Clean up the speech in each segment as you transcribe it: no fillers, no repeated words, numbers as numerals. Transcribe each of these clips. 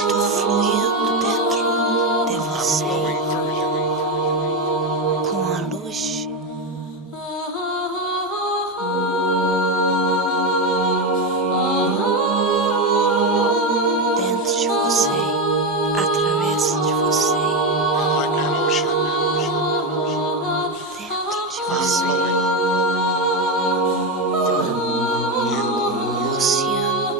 Tô fluindo dentro de você com a luz. Dentro de você, através de você, dentro de você, como um oceano.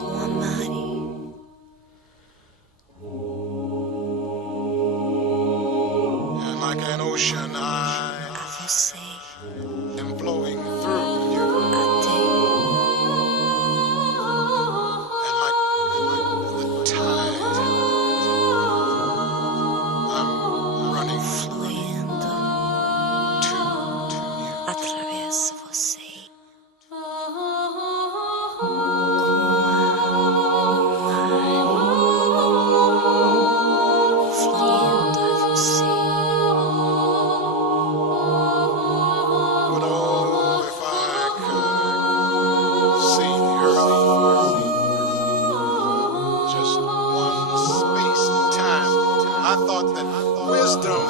Com a Mari, Like an ocean, I a você, am flowing through you. a Deus. And like the tide, I'm running Fluindo to you. através de você. Fluindo a você. But oh, if I could see the earth, just one space and time, I thought that wisdom